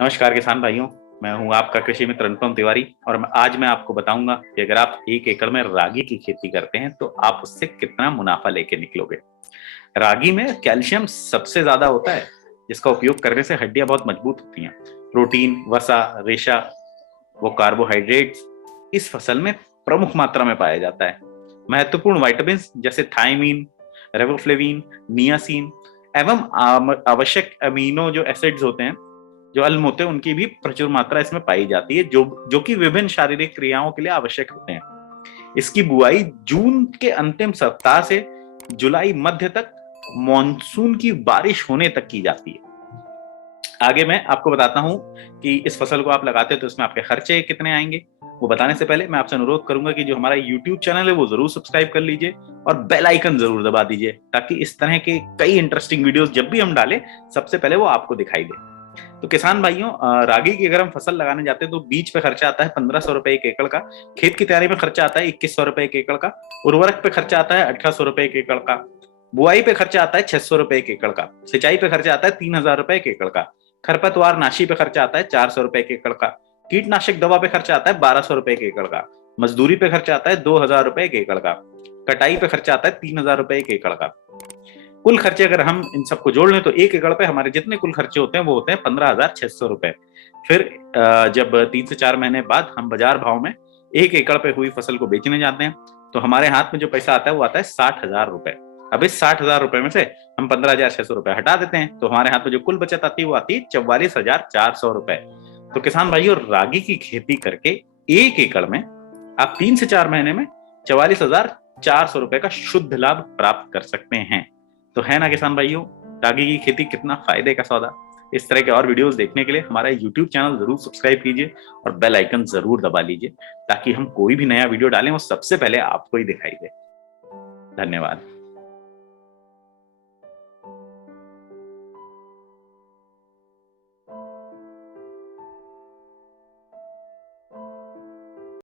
नमस्कार किसान भाइयों। मैं हूं आपका कृषि मित्र अनुपम तिवारी और आज मैं आपको बताऊंगा कि अगर आप 1 एकड़ में रागी की खेती करते हैं तो आप उससे कितना मुनाफा लेके निकलोगे। रागी में कैल्शियम सबसे ज्यादा होता है, जिसका उपयोग करने से हड्डियां बहुत मजबूत होती हैं। प्रोटीन, वसा, रेशा, वो कार्बोहाइड्रेट्स इस फसल में प्रमुख मात्रा में पाया जाता है। महत्वपूर्ण विटामिन जैसे थायमीन, रेबोफ्लेविन, नियासिन एवं आवश्यक अमीनो जो एसिड्स होते हैं, जो अल्म होते हैं, उनकी भी प्रचुर मात्रा इसमें पाई जाती है, जो कि विभिन्न शारीरिक क्रियाओं के लिए आवश्यक होते हैं। इसकी बुआई जून के अंतिम सप्ताह से जुलाई मध्य तक मॉनसून की बारिश होने तक की जाती है। आगे मैं आपको बताता हूं कि इस फसल को आप लगाते हैं तो इसमें आपके खर्चे कितने आएंगे। वो बताने से पहले मैं आपसे अनुरोध करूंगा कि जो हमारा YouTube चैनल है वो जरूर सब्सक्राइब कर लीजिए और बेल आइकन जरूर दबा दीजिए, ताकि इस तरह के कई इंटरेस्टिंग वीडियोस जब भी हम डालें सबसे पहले वो आपको दिखाई दे। तो किसान भाइयों, रागी की अगर हम फसल लगाने जाते हैं तो बीज पे खर्चा आता है 1500 रुपए 1 एकड़ का। खेत की तैयारी में खर्चा आता है 2100 रुपए 1 एकड़ का। उर्वरक पे खर्चा आता है 1800 रुपए 1 एकड़ का। बुआई पे खर्चा आता है 600 रुपए 1 एकड़ का। सिंचाई पे खर्चा आता है 3000 रुपए 1 एकड़ का। खरपतवार नाशी पे खर्चा आता है 400 रुपए 1 एकड़ का। कीटनाशक दवा पे खर्चा आता है 1200 रुपए 1 एकड़ का। मजदूरी पे खर्चा आता है 2000 रुपए 1 एकड़ का। कटाई पे खर्चा आता है 3000 रुपए 1 एकड़ का। कुल खर्चे अगर हम इन सबको जोड़ लें तो 1 एकड़ पे हमारे जितने कुल खर्चे होते हैं वो होते हैं 15,600 रुपए। फिर जब 3 से 4 महीने बाद हम बाजार भाव में 1 एकड़ पे हुई फसल को बेचने जाते हैं तो हमारे हाथ में जो पैसा आता है वो आता है 60,000 रुपए। अब इस 60,000 रुपए में से हम 15,600 रुपए हटा देते हैं तो हमारे हाथ में जो कुल बचत आती है वो आती है 44,400 रुपए। तो किसान भाइयों, रागी की खेती करके 1 एकड़ में आप 3 से 4 महीने में 44,400 रुपए का शुद्ध लाभ प्राप्त कर सकते हैं। तो है ना किसान भाइयों, रागी की खेती कितना फायदे का सौदा। इस तरह के और वीडियोस देखने के लिए हमारा YouTube चैनल जरूर सब्सक्राइब कीजिए और बेल आइकन जरूर दबा लीजिए, ताकि हम कोई भी नया वीडियो डालें वो सबसे पहले आपको ही दिखाई दे। धन्यवाद।